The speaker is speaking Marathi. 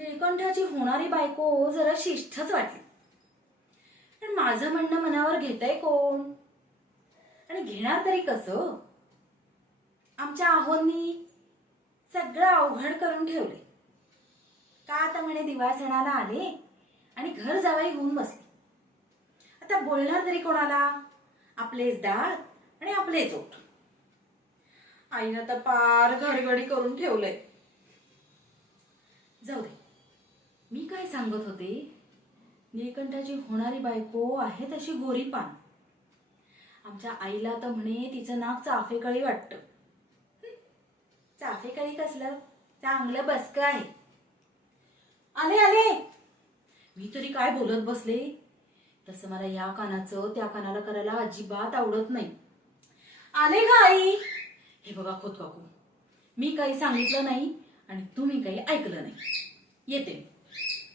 निळकंठाची होणारी बायको जरा शिष्टच वाटली. पण माझं म्हणणं मनावर घेतय कोण आणि घेणार तरी कसं? आमच्या आहोंनी सगळं अवघड करून ठेवले. का आता म्हणे दिवाळ सणाला आले आणि घर जावई होऊन बसले. आता बोलणार तरी कोणाला? आपलेच दात आणि आपलेच ओठ. आईनं तर पार घडघडी करून ठेवलंय. जाऊ दे, मी काय सांगत होते, निळकंठाची होणारी बायको आहे तशी गोरी पान. आमच्या आईला तर म्हणे तिचं नाक चाफेकळी वाटतं. चाफेकळी कसलं, चांगलं बसकं आहे. आले आले. मी तरी काय बोलत बसले. तसं मला या कानाचं त्या कानाला करायला अजिबात आवडत नाही. आले ग आई. हे बघा खोत काकू, मी काही सांगितलं नाही आणि तुम्ही काही ऐकलं नाही. येते.